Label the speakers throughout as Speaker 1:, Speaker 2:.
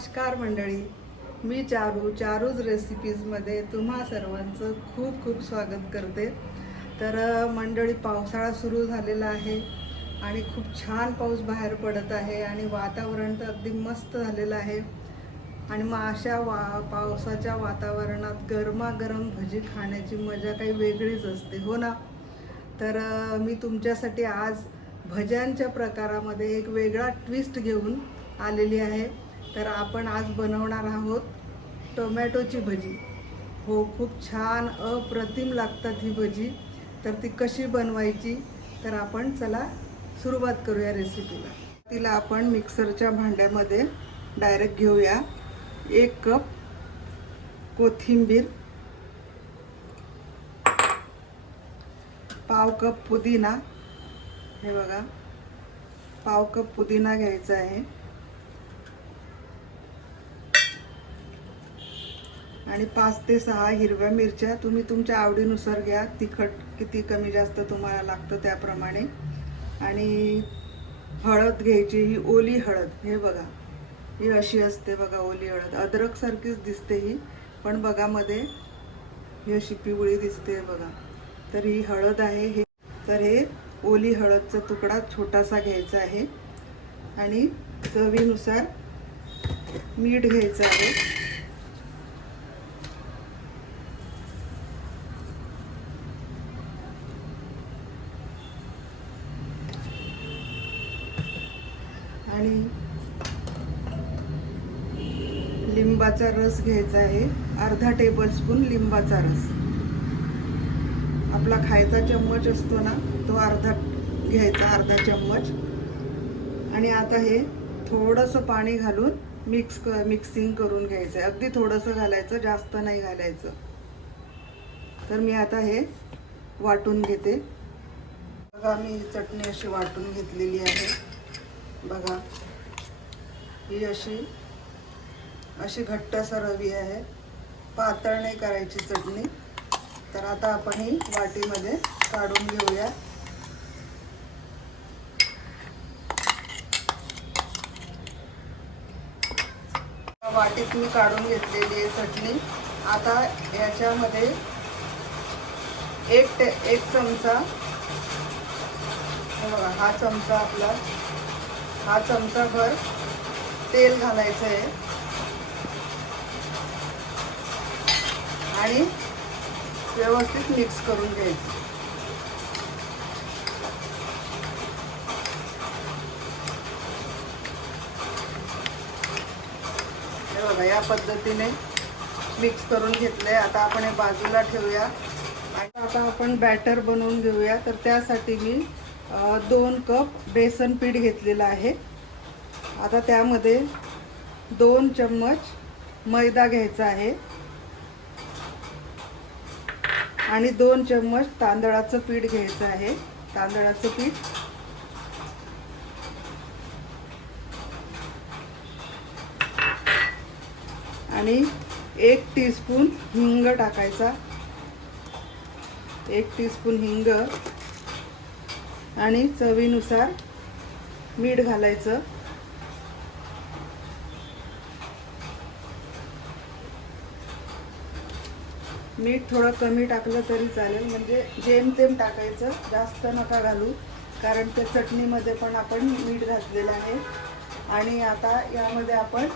Speaker 1: नमस्कार मंडळी. मी चारू चारूज रेसिपीजमध्ये तुम्हा सर्वांचं खूप खूप स्वागत करते. तर मंडळी पावसाळा सुरू झालेला आहे आणि खूप छान पाऊस बाहेर पडत आहे आणि वातावरण तर अगदी मस्त झालेलं आहे. आणि मग अशा वा पावसाच्या वातावरणात गरमागरम भजी खाण्याची मजा काही वेगळीच असते हो ना? तर मी तुमच्यासाठी आज भज्यांच्या प्रकारामध्ये एक वेगळा ट्विस्ट घेऊन आलेली आहे. तर आपण आज बनवणार आहोत टोमॅटोची भजी. हो खूप छान अप्रतिम लागतात ही भजी. तर ती कशी बनवायची? तर आपण चला सुरुवात करूया रेसिपीला तिला आपण मिक्सरच्या भांड्यामध्ये डायरेक्ट घेऊया. एक कप कोथिंबीर पाव कप पुदिना. हे बघा पाव कप पुदिना घ्यायचा आहे. आणि पाच ते सहा हिरव्या मिरच्या तुम्ही तुमच्या आवडीनुसार घ्या. तिखट किती कमी जास्त तुम्हाला लागतं त्याप्रमाणे. आणि हळद घ्यायची ही ओली हळद. हे बघा. ही अशी असते बघा ओली हळद. अद्रकसारखीच दिसते ही पण बघा मध्ये ही अशी पिवळी दिसते बघा. तर ही हळद आहे हे. तर हे ओली हळदचा तुकडा छोटासा घ्यायचा आहे. आणि चवीनुसार मीठ घ्यायचं आहे आणि लिंबाचा रस घ्यायचा आहे. अर्धा टेबलस्पून लिंबाचा रस. आपला खायचा चम्मच असतो ना तो अर्धा घ्यायचा अर्धा चम्मच. आणि आता हे थोडंसं पाणी घालून मिक्स क मिक्सिंग करून घ्यायचं आहे. अगदी थोडंसं घालायचं जास्त नाही घालायचं. तर मी आता हे वाटून घेते. बघा मी चटणी अशी वाटून घेतलेली आहे. बघा ही अशी अशी घट्टसर हवी आहे. पातळ नाही करायची चटणी. तर आता आपण ही वाटीमध्ये काढून घेऊया. वाटीत मी काढून घेतलेली आहे चटणी. आता याच्यामध्ये एक एक चमचा बघा हा चमचा आपला. हा चमचा भर तेल घालायचं आहे. आणि व्यवस्थित मिक्स करून घ्यायचं. हे बघा या पद्धतीने मिक्स करून घेतलंय. आता आपण हे बाजूला ठेवूया. आणि आता आपण बॅटर बनवून घेऊया. तर त्यासाठी मी दोन कप बेसन पीठ घेतलेलं आहे. आता त्यामध्ये दोन चम्मच मैदा घ्यायचा आहे. आणि दोन चम्मच तांदळाचं पीठ घ्यायचं आहे. तांदळाचं पीठ. आणि एक टीस्पून हिंग टाकायचा. एक टीस्पून हिंग. आणि चवीनुसार मीठ घालायचं. मीठ थोडं कमी टाकलं तरी चालेल. म्हणजे जेमतेम टाकायचं. जास्त नका घालू. कारण त्या चटणीमध्ये पण आपण मीठ घातलेलं आहे. आणि आता यामध्ये आपण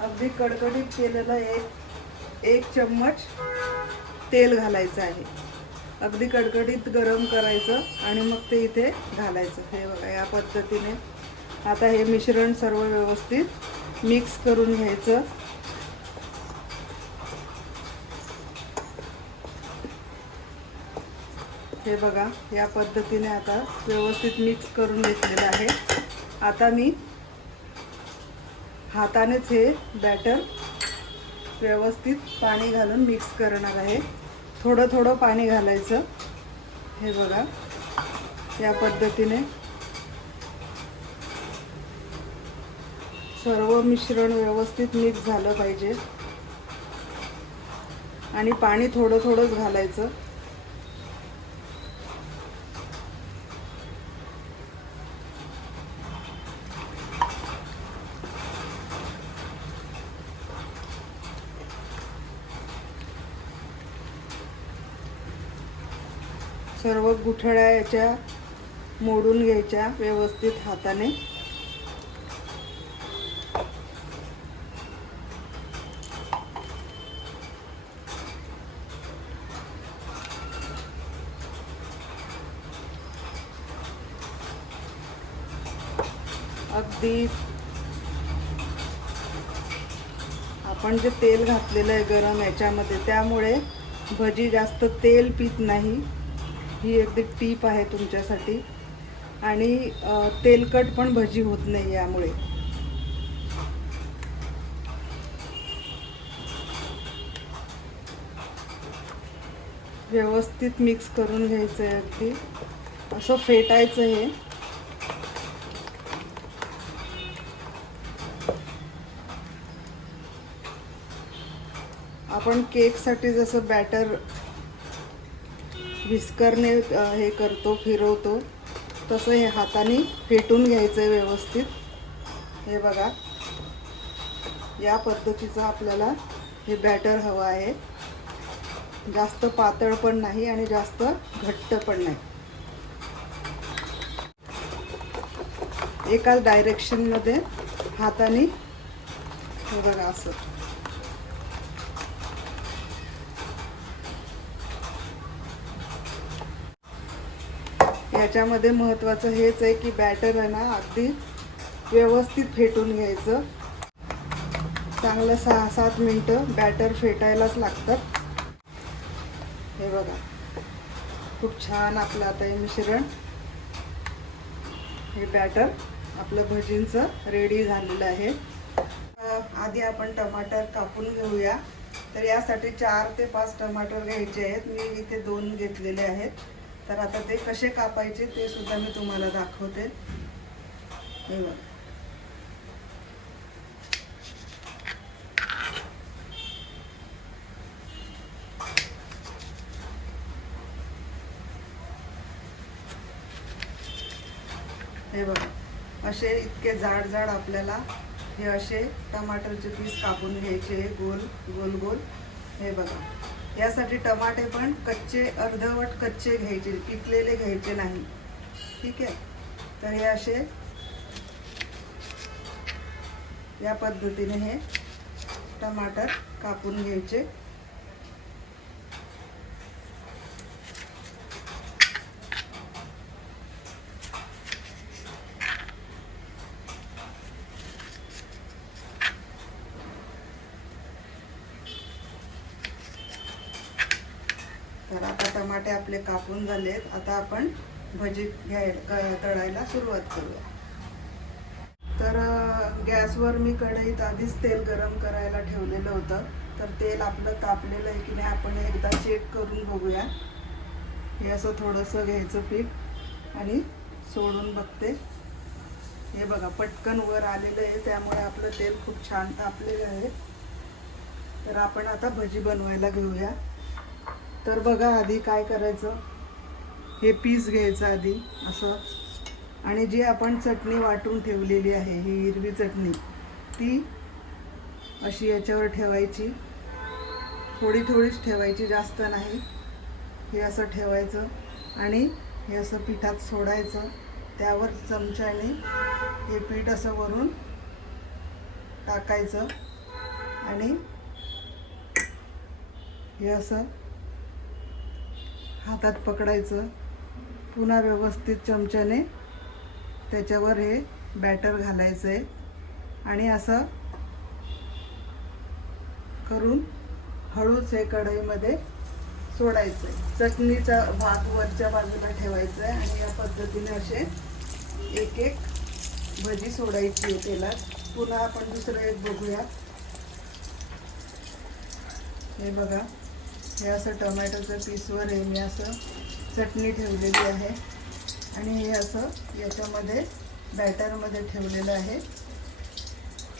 Speaker 1: अगदी कडकडीत केलेलं एक एक चम्मच तेल घालायचं आहे. अगदी कडकडीत गरम करायचं आणि मग ते इथे घालायचं. हे बघा या पद्धतीने. आता हे मिश्रण सर्व व्यवस्थित मिक्स करून घ्यायचं. हे बघा या पद्धतीने आता व्यवस्थित मिक्स करून घेतलेलं आहे. आता मी हातानेच हे बॅटर व्यवस्थित पाणी घालून मिक्स करणार आहे. थोडं थोडं पाणी घालायचं. हे बघा या पद्धतीने. सर्व मिश्रण व्यवस्थित मिक्स झालं पाहिजे. आणि पाणी थोडं थोडंच घालायचं सर्व गुठळ्या याच्या मोडून घ्यायच्या व्यवस्थित हाताने. अगदी आपण जे तेल घातलेलं आहे गरम याच्यामध्ये त्यामुळे भजी जास्त तेल पित नाही. ही अगदी टीप आहे तुमच्यासाठी. आणि तेलकट पण भजी होत नाही यामुळे. व्यवस्थित मिक्स करून घ्यायचं आहे अगदी. असं फेटायचं हे. आपण केकसाठी जसं बॅटर विस्करने हे करतो फिरवतो. तसं हे हाताने फेटून घ्यायचं आहे व्यवस्थित. हे बघा. या पद्धतीचं आपल्याला हे बॅटर हवं आहे. जास्त पातळ पण नाही आणि जास्त घट्ट पण नाही. एकाच डायरेक्शनमध्ये हाताने हे बघा असं. याच्यामध्ये महत्त्वाचं हेच आहे की बॅटर आहे ना अगदी व्यवस्थित फेटून घ्यायचं. चांगलं सहा सात मिनटं बॅटर फेटायलाच लागतात. हे बघा. खूप छान आपलं आता हे मिश्रण. हे बॅटर आपलं भजींचं रेडी झालेलं आहे. आधी आपण टमाटर कापून घेऊया. तर यासाठी चार ते पाच टमाटर घ्यायचे आहेत. मी इथे दोन घेतलेले आहेत. तर आता ते कसे कापायचे ते सुद्धा मी तुम्हाला दाखवते. हे बघा. हे बघा. असे इतके जाड जाड आपल्याला हे असे टमाटरचे पीस कापून घ्यायचे गोल गोल गोल. हे बघा. यासाठी टमाटे पण कच्चे अर्धवट कच्चे घ्यायचे पिकलेले घ्यायचे नाही. ठीक आहे? तर हे असे या पद्धतीने हे टमाटर कापून घ्यायचे तर बटाटे आपले कापून झालेत. आता आपण भजी घ्यायला तळायला सुरुवात करूया. तर गॅसवर मी कढईत आधीच तेल गरम करायला ठेवलेलं होतं. तर तेल आपलं तापलेलं आहे की नाही आपण एकदा चेक करून बघूया. हे असं थोडंसं घ्यायचं पीठ आणि सोडून बघते. हे बघा पटकन वर आलेलं आहे त्यामुळे आपलं तेल खूप छान तापलेलं आहे. तर आपण आता भजी बनवायला घेऊया. तर बघा आधी काय करायचं. हे पीस घ्यायचं आधी असं. आणि जी आपण चटणी वाटून ठेवलेली आहे ही हिरवी चटणी ती अशी याच्यावर ठेवायची. थोडी थोडीच ठेवायची जास्त नाही. हे असं ठेवायचं आणि हे असं पिठात सोडायचं. त्यावर चमच्याने हे पीठ असं वरून टाकायचं आणि हे असं हातात पकडायचं. पुन्हा व्यवस्थित चमच्याने त्याच्यावर हे बॅटर घालायचं आहे आणि असं करून हळूच हे कढईमध्ये सोडायचं आहे चटणीचा भात वरच्या बाजूला ठेवायचा आहे आणि या पद्धतीने असे एक एक भजी सोडायची आहे तेलात. पुन्हा आपण दुसरं एक बघूया. हे बघा. हे असं टोमॅटोचं पीसवर हे मी असं चटणी ठेवलेली आहे. आणि हे असं याच्यामध्ये बॅटरमध्ये ठेवलेलं आहे.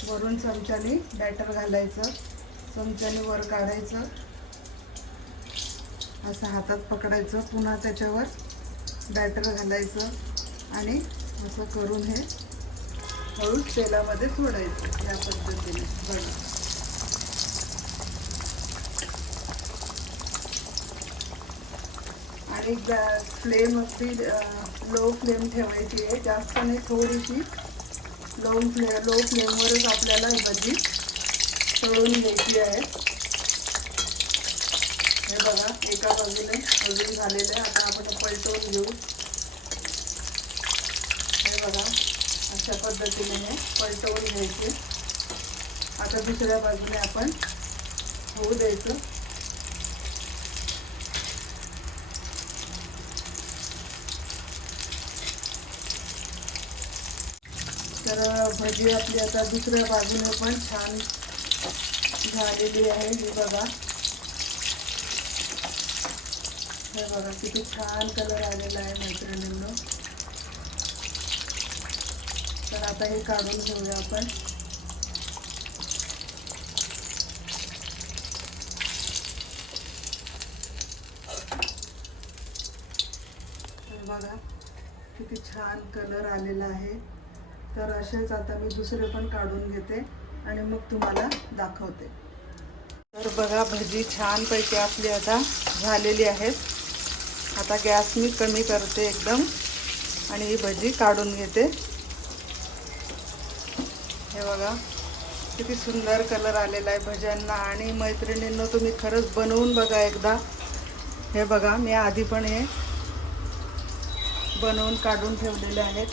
Speaker 1: वरून चमच्याने बॅटर घालायचं. चमच्याने वर काढायचं. असं हातात पकडायचं. पुन्हा त्याच्यावर बॅटर घालायचं. आणि असं करून हे हळूच तेलामध्ये सोडायचं या पद्धतीने. बघा. आणि फ्लेम अगदी लो फ्लेम ठेवायची आहे. जास्त नाही थोडीशी. लो फ्ले लो फ्लेमवरच आपल्याला ही भजी तळून घ्यायची आहे. हे बघा एका बाजूने अजून झालेलं आहे. आता आपण पलटवून घेऊ. हे बघा अशा पद्धतीने हे पलटवून घ्यायचे. आता दुसऱ्या बाजूने आपण होऊ द्यायचं तर भजी आपली आता दुसऱ्या बाजूने पण छान झालेली आहे ही बघा. हे बघा किती छान कलर आलेला आहे मैत्रिणींनो. तर आता हे काढून घेऊया आपण. बघा किती छान कलर आलेला आहे. तर असेच आता मी दुसरे पण काढून घेते आणि मग तुम्हाला दाखवते. तर बघा भजी छानपैकी आपली आता झालेली आहेत. आता गॅस मी कमी करते एकदम आणि ही भजी काढून घेते. हे बघा किती सुंदर कलर आलेला आहे भज्यांना. आणि मैत्रिणींनो तुम्ही खरंच बनवून बघा एकदा. हे बघा मी आधी पण हे बनवून काढून ठेवलेले आहेत.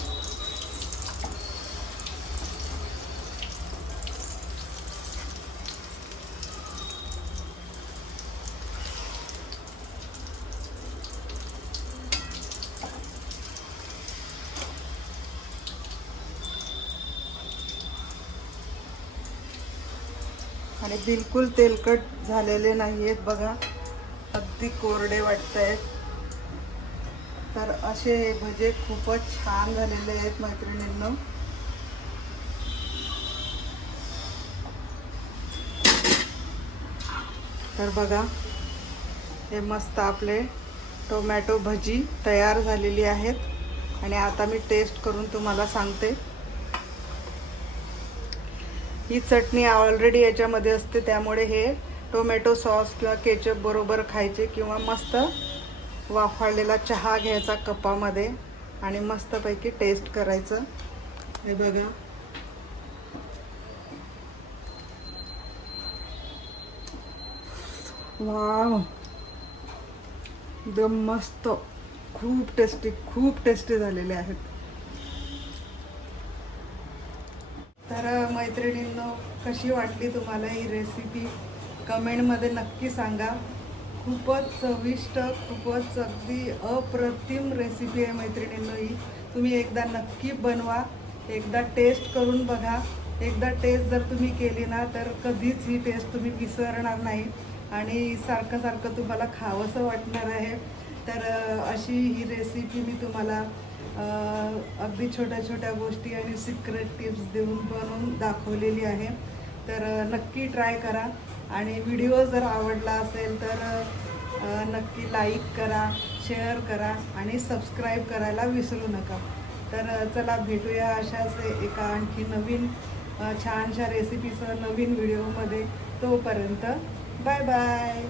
Speaker 1: बिलकुल तेलकट झालेले नाही आहेत बघा. अगदी कोरडे वाटत आहेत तर असे हे भजे खूपच छान झालेले आहेत मैत्रिणींनो. तर बघा हे मस्त आपले टोमॅटो भजी तयार झालेली आहेत. आणि आता मी टेस्ट करून तुम्हाला सांगते. ही चटणी ऑलरेडी याच्यामध्ये असते त्यामुळे हे टोमॅटो सॉस किंवा केचप बरोबर खायचे किंवा मस्त वाफाळलेला चहा घ्यायचा कपामध्ये आणि मस्तपैकी टेस्ट करायचं. हे बघा. वाव एकदम मस्त. खूप टेस्टी खूप टेस्टी झालेले आहेत. तर मैत्रिणींनो कशी वाटली तुम्हाला ही रेसिपी कमेंटमध्ये नक्की सांगा. खूपच चविष्ट खूपच अगदी अप्रतिम रेसिपी आहे मैत्रिणींनो ही. तुम्ही एकदा नक्की बनवा. एकदा टेस्ट करून बघा. एकदा टेस्ट जर तुम्ही केली ना तर कधीच ही टेस्ट तुम्ही विसरणार नाही. आणि सारखं सारखं तुम्हाला खावंसं वाटणार आहे. तर अशी ही रेसिपी मी तुम्हाला अगदी छोट्या छोट्या गोष्टी आणि सिक्रेट टिप्स देऊन बनवून दाखवलेली आहे. तर नक्की ट्राय करा. आणि व्हिडिओ जर आवडला असेल तर नक्की लाईक करा शेअर करा आणि सबस्क्राईब करायला विसरू नका. तर चला भेटूया अशाच एका आणखी नवीन छानशा रेसिपीसह नवीन व्हिडिओमध्ये तोपर्यंत बाय बाय